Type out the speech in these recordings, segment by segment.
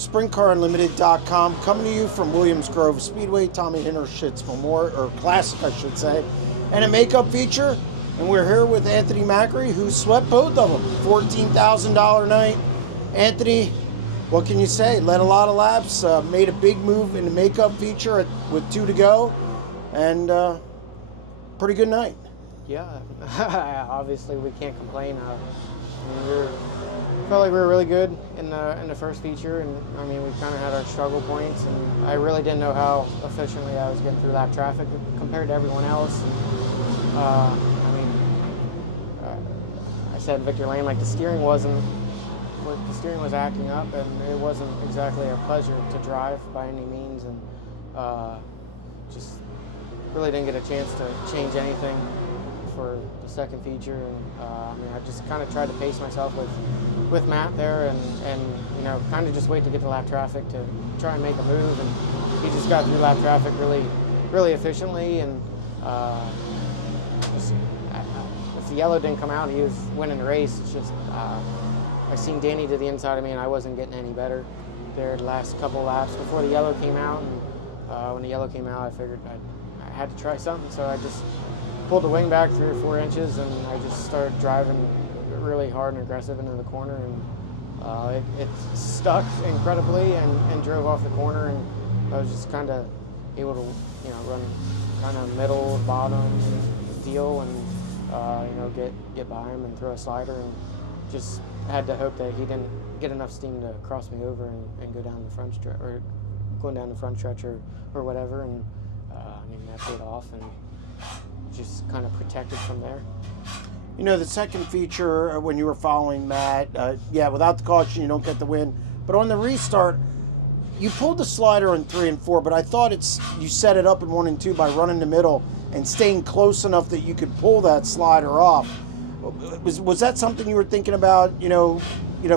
SprintCarUnlimited.com, coming to you from Williams Grove Speedway, Tommy Hinnershitz Memorial, or Classic, I should say, and a makeup feature. And we're here with Anthony Macri, who swept both of them. $14,000 night. Anthony, what can you say? Led a lot of laps, made a big move in the makeup feature with 2 to go, and pretty good night. Yeah, obviously we can't complain. Felt like we were really good in the first feature, and I mean we kind of had our struggle points, and I really didn't know how efficiently I was getting through lap traffic compared to everyone else. And, I said Victor Lane, like the steering was acting up, and it wasn't exactly a pleasure to drive by any means, and just really didn't get a chance to change anything for the second feature. And I just kind of tried to pace myself with Matt there, and you know, kind of just wait to get to lap traffic to try and make a move. And he just got through lap traffic really efficiently, and if the yellow didn't come out, he was winning the race. It's just I seen Danny to the inside of me, and I wasn't getting any better there the last couple laps before the yellow came out. And when the yellow came out, I figured I had to try something, so I just pulled the wing back 3 or 4 inches, and I just started driving really hard and aggressive into the corner, and it stuck incredibly and drove off the corner, and I was just kind of able to, you know, run kind of middle, bottom deal, and get by him and throw a slider, and just had to hope that he didn't get enough steam to cross me over and go down the front stretch, or going down the front stretch or whatever, and that paid off, and just kind of protected from there. You know, the second feature, when you were following Matt, without the caution, you don't get the win. But on the restart, you pulled the slider in 3 and 4, but I thought you set it up in 1 and 2 by running the middle and staying close enough that you could pull that slider off. Was that something you were thinking about,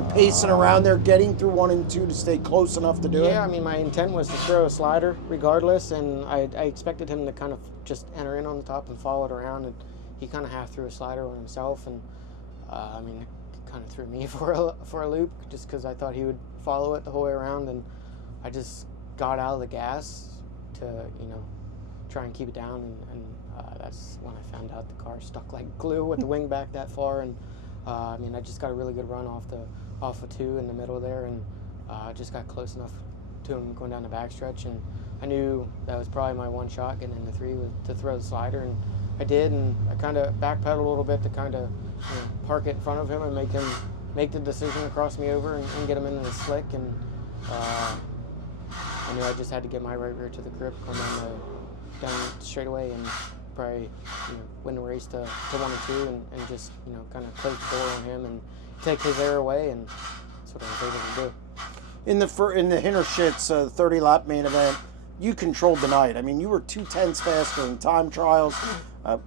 pacing around there, getting through 1 and 2 to stay close enough to do it? Yeah, I mean, my intent was to throw a slider regardless, and I expected him to kind of just enter in on the top and follow it around, and he kind of half threw a slider on himself, and it kind of threw me for a loop, just because I thought he would follow it the whole way around, and I just got out of the gas to, try and keep it down, and that's when I found out the car stuck like glue with the wing back that far, and I just got a really good run off of 2 in the middle there, and just got close enough to him going down the backstretch, and I knew that was probably my one shot getting into 3 to throw the slider, and I did, and I kind of backpedaled a little bit to kind of park it in front of him and make the decision to cross me over and get him into the slick, and I knew I just had to get my right rear to the grip, come down straight away, and probably win the race to 1 and 2, and just kind of close the door on him and take his air away, and that's what I was able to do. In the Hinnershitz 30-lap main event, you controlled the night. I mean, you were 2/10 faster in time trials,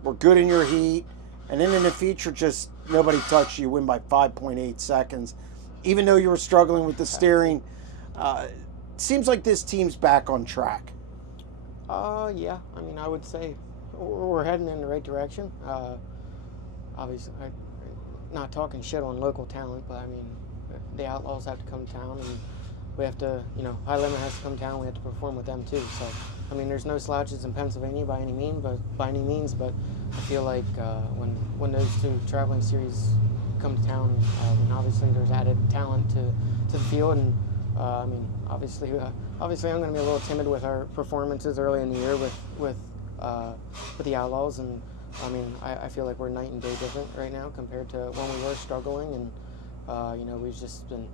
were good in your heat, and then in the feature, just nobody touched you. Win by 5.8 seconds, even though you were struggling with the steering. Seems like this team's back on track. Yeah. I would say we're heading in the right direction. Obviously, I'm not talking shit on local talent, but the Outlaws have to come to town, and we have to, High Limit has to come to town. We have to perform with them too. So, there's no slouches in Pennsylvania by any means, but I feel like when those 2 traveling series come to town, and obviously there's added talent to the field, and obviously I'm going to be a little timid with our performances early in the year with the Outlaws, and I feel like we're night and day different right now compared to when we were struggling, and we've just been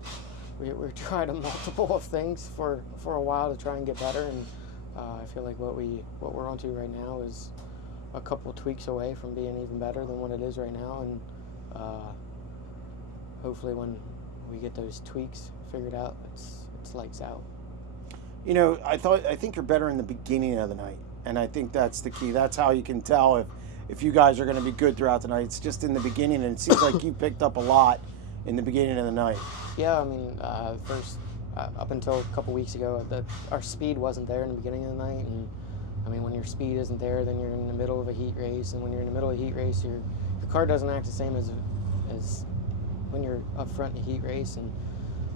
we're trying multiple of things for a while to try and get better, and I feel like what we're onto right now is a couple tweaks away from being even better than what it is right now, and hopefully when we get those tweaks figured out, it's lights out. I think you're better in the beginning of the night, and I think that's the key. That's how you can tell if you guys are going to be good throughout the night. It's just in the beginning, and it seems like you picked up a lot in the beginning of the night. Yeah, first up until a couple weeks ago, our speed wasn't there in the beginning of the night, and when your speed isn't there, then you're in the middle of a heat race, and when you're in the middle of a heat race, your car doesn't act the same as when you're up front in a heat race, and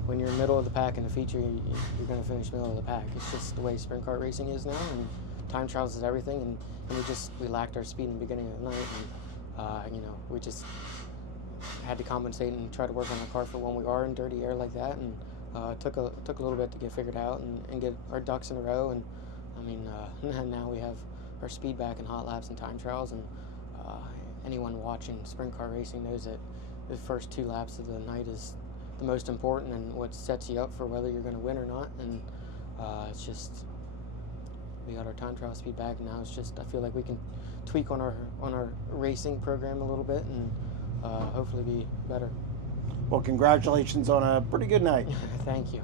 when you're middle of the pack in the feature, you're going to finish middle of the pack. It's just the way sprint car racing is now, and time trials is everything. And we lacked our speed in the beginning of the night, and we just had to compensate and try to work on the car for when we are in dirty air like that. And took a little bit to get figured out and get our ducks in a row. And now we have our speed back in hot laps and time trials. And anyone watching sprint car racing knows that the first 2 laps of the night is the most important and what sets you up for whether you're going to win or not. And it's just, we got our time trial speed back, and now it's just, I feel like we can tweak on our racing program a little bit and hopefully be better. Well, congratulations on a pretty good night. Thank you.